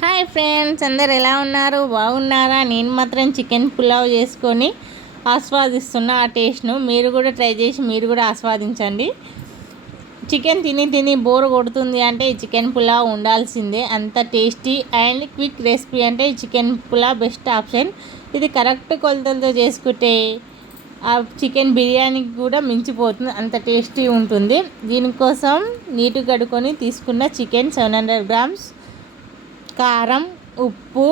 Hi friends అందరు ఎలా ఉన్నారు? బాగున్నారా? నేను మాత్రం చికెన్ పులావ్ చేసుకొని ఆస్వాదిస్తున్న ఆ టేస్ట్ను మీరు కూడా ట్రై చేసి మీరు కూడా ఆస్వాదించండి. చికెన్ తిని తిని బోర్ కొడుతుంది అంటే ఈ చికెన్ పులావ్ ఉండాల్సిందే. అంత టేస్టీ అండ్ క్విక్ రెసిపీ అంటే ఈ చికెన్ పులావ్ బెస్ట్ ఆప్షన్. ఇది కరెక్ట్ కొలతలతో చేసుకుంటే ఆ చికెన్ బిర్యానీకి కూడా మించిపోతుంది అంత టేస్టీ ఉంటుంది. దీనికోసం నీటు కడుక్కొని తీసుకున్న చికెన్ సెవెన్ హండ్రెడ్ గ్రామ్స్ కారం ఉప్పు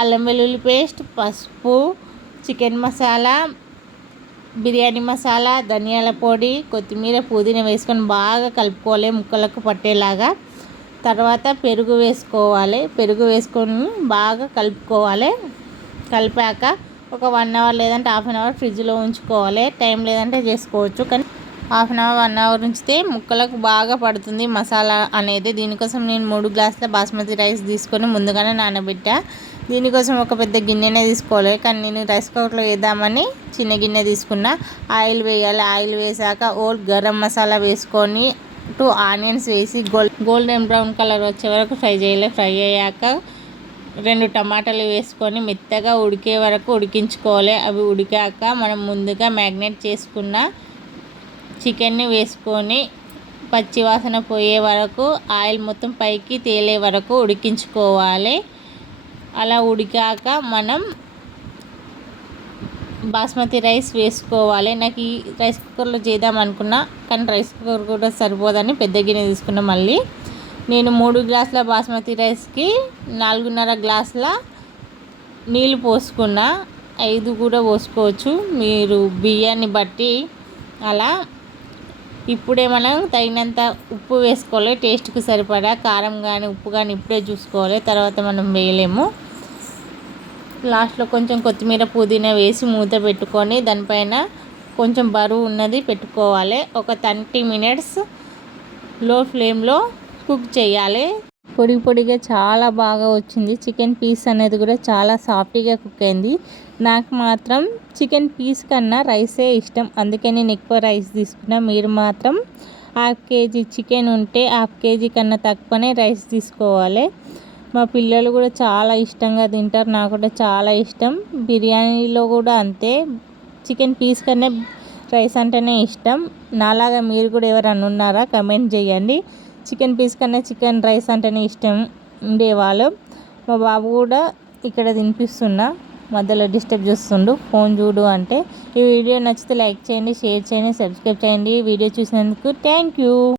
అల్లం వెల్లుల్లి పేస్ట్ పసుపు చికెన్ మసాలా బిర్యానీ మసాలా ధనియాల పొడి కొత్తిమీర పుదీనా వేసుకొని బాగా కలుపుకోవాలి ముక్కలకు పట్టేలాగా. తర్వాత పెరుగు వేసుకోవాలి. పెరుగు వేసుకొని బాగా కలుపుకోవాలి. కలిపాక ఒక వన్ అవర్ లేదంటే హాఫ్ అన్ అవర్ ఫ్రిడ్జ్లో ఉంచుకోవాలి. టైం లేదంటే చేసుకోవచ్చు. కానీ half an hour one hour ఉంచితే ముక్కలకు బాగా పడుతుంది మసాలా అనేది. దీనికోసం నేను మూడు గ్లాసుల బాస్మతి రైస్ తీసుకొని ముందుగానే నానబెట్టా. దీనికోసం ఒక పెద్ద గిన్నెనే తీసుకోవాలి. కానీ నేను రైస్ కుక్కర్లో వేద్దామని చిన్న గిన్నె తీసుకున్నా. ఆయిల్ వేయాలి. ఆయిల్ వేసాక ఓల్డ్ గరం మసాలా వేసుకొని టూ ఆనియన్స్ వేసి గోల్డ్ గోల్డెన్ బ్రౌన్ కలర్ వచ్చే వరకు ఫ్రై చేయాలి. ఫ్రై అయ్యాక రెండు టమాటాలు వేసుకొని మెత్తగా ఉడికే వరకు ఉడికించుకోవాలి. అవి ఉడికాక మనం ముందుగా మ్యాగ్నేట్ చేసుకున్న చికెన్ని వేసుకొని పచ్చివాసన పోయే వరకు ఆయిల్ మొత్తం పైకి తేలే వరకు ఉడికించుకోవాలి. అలా ఉడికాక మనం బాస్మతి రైస్ వేసుకోవాలి. నాకు ఈ రైస్ కుక్కర్లో చేద్దాం అనుకున్నా కానీ రైస్ కుక్కర్ కూడా సరిపోదని పెద్ద గిన్నె తీసుకున్నా మళ్ళీ. నేను మూడు గ్లాసుల బాస్మతి రైస్కి నాలుగున్నర గ్లాసుల నీళ్ళు పోసుకున్న. ఐదు కూడా పోసుకోవచ్చు. మీరు బియ్యాన్ని బట్టి అలా ఇప్పుడే మనం తగినంత ఉప్పు వేసుకోవాలి. టేస్ట్కి సరిపడా కారం కానీ ఉప్పు కానీ ఇప్పుడే చూసుకోవాలి. తర్వాత మనం వేయలేము. లాస్ట్లో కొంచెం కొత్తిమీర పుదీనా వేసి మూత పెట్టుకొని దానిపైన కొంచెం బరువు ఉన్నది పెట్టుకోవాలి. ఒక థర్టీ మినిట్స్లో ఫ్లేమ్లో కుక్ చేయాలి. పొడి పొడిగా చాలా బాగా వచ్చింది. చికెన్ పీస్ అనేది కూడా చాలా సాఫ్టీగా కుక్ అయింది. నాకు మాత్రం చికెన్ పీస్ కన్నా రైసే ఇష్టం. అందుకే నేను ఎక్కువ రైస్ తీసుకున్నా. మీరు మాత్రం హాఫ్ కేజీ చికెన్ ఉంటే హాఫ్ కేజీ కన్నా తక్కువనే రైస్ తీసుకోవాలి. మా పిల్లలు కూడా చాలా ఇష్టంగా తింటారు. నాకు కూడా చాలా ఇష్టం. బిర్యానీలో కూడా అంతే. చికెన్ పీస్ కన్నా రైస్ అంటేనే ఇష్టం. నాలాగా మీరు కూడా ఎవరన్నా ఉన్నారా? కమెంట్ చేయండి. చికెన్ పీస్ కన్నా చికెన్ రైస్ అంటేనే ఇష్టం ఉండేవాళ్ళు. మా బాబు కూడా ఇక్కడ తినిపిస్తున్నా మధ్యలో డిస్టర్బ్ చేస్తుండు. ఫోన్ చూడు అంటే ఈ వీడియో నచ్చితే లైక్ చేయండి షేర్ చేయండి సబ్స్క్రైబ్ చేయండి. వీడియో చూసినందుకు థ్యాంక్ యూ.